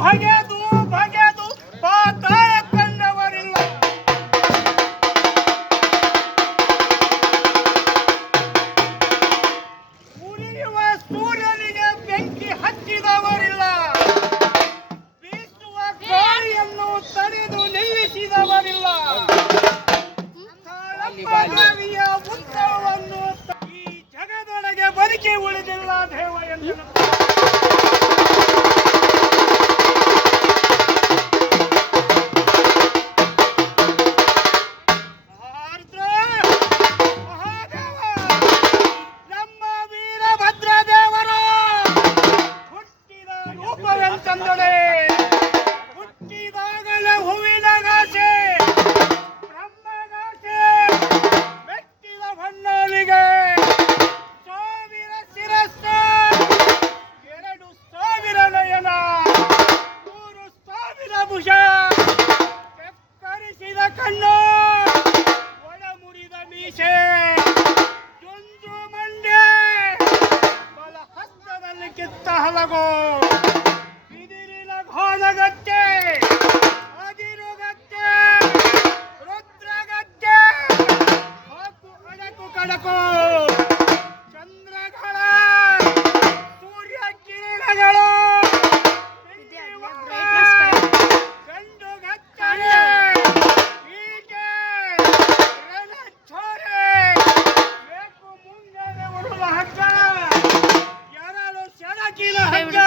ಬಗೆದು ಬಗೆದು ಪಾತಾಳ ಕಂಡವರಿಲ್ಲ. ಉರಿಯುವ ಸೂರ್ಯನಿಗೆ ಬೆಂಕಿ ಹಚ್ಚಿದವರಿಲ್ಲ. ಬೀಸುವ ಗಾಳಿಯನ್ನು ತಡೆದು ನಿಲ್ಲಿಸಿದವರಿಲ್ಲ. ಕಾಳಪ್ಪಗಾವಿಯ ಉತ್ಸವವನ್ನು ಈ ಜಗದೊಳಗೆ ಬದುಕಿ ಉಳಿದಿಲ್ಲ ದೇವ ಎಂದು ಹುಟ್ಟಿದಾಗಲೇ ಹೂವಿನಗಾಸೆ ಬ್ರಹ್ಮಗಾಸೆ ಮೆಟ್ಟಿದ ಹೊನ್ನಾಳಿಗೆ 1000 ಶಿರಸ್ಸು 2000 ನಯನ 100,000 ಭುಜ ಕೆಕ್ಕರಿಸಿದ ಕಣ್ಣು ಒಳ ಮುರಿದ ಮೀಸೆ ಜುಂಜು ಮಂಡೆ ಬಲ ಹಸ್ತದಲ್ಲಿ ಕಿತ್ತ ಹಲಗು ಘೋನಗತ್ತೆ ಅದಿರುಗತ್ತೆ ರುದ್ರಗತ್ತೆ ಹಾಕು ಅಡಕು ಕಡಕು ಚಂದ್ರಗಳ ಸೂರ್ಯ ಕಿರಣಗಳು ಗಂಡು ಗತ್ತರೆ ಈಕೆ ರಣಛೋರೆ ಬೇಕು ಮುಂಜಾನೆ ಉರುಳ ಹಗ್ಗ ಎರಲು ಸೆಳಕಿನ ಹಗ್ಗ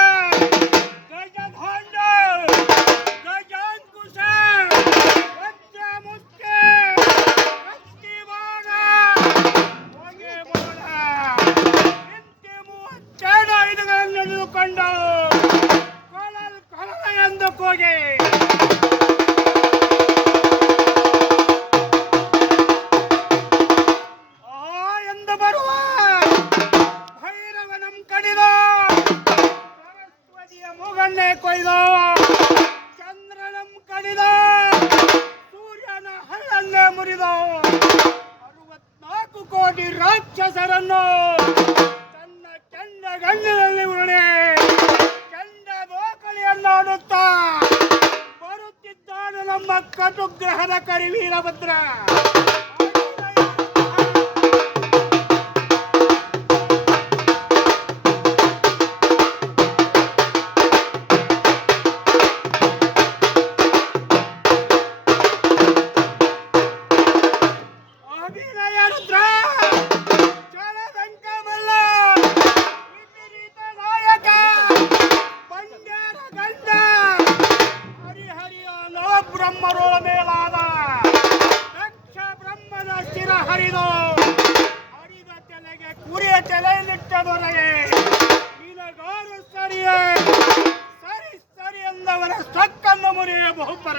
ಕೊಂಡು ಕೊಲ ಎಂದು ಕೂಗಿ ಎಂದು ಬರುವ ಭೈರವನಂ ಕಡಿದು ಸರಸ್ವತಿಯ ಮೂಗನ್ನೇ ಕೊಯ್ದು ಚಂದ್ರನಂ ಕಡಿದು ಸೂರ್ಯನ ಹಳ್ಳನ್ನೇ ಮುರಿದು 64 ಕೋಟಿ ರಾಕ್ಷಸರನ್ನು ತನ್ನ ಕೆಂಡ ಗಣ್ಣಿನಲ್ಲಿ ಉರುಳಿ ಕೆಂಡ ದೋಕಳಿಯನ್ನಾಡುತ್ತಾ ಬರುತ್ತಿದ್ದಾನೆ ನಮ್ಮ ಕಟುಗ್ರಹದ ಕರಿವೀರಭದ್ರ. ಅಭಿನಯ ರುದ್ರ ಬ್ರಹ್ಮರೋಳ ಮೇಲಾದ ದಕ್ಷ ಬ್ರಹ್ಮನ ಸ್ಥಿರ ಹರಿದು ಹರಿದ ತಲೆಗೆ ಕುರಿಯ ತಲೆಯಲ್ಲಿಟ್ಟ ದೊರೆಗೆ ನಿನಗಾರು ಸರಿಯೇ ಸರಿ ಸರಿ ಎಂದವರ ಸೊಕ್ಕನ್ನು ಮುರಿಯ ಬಹುಪರ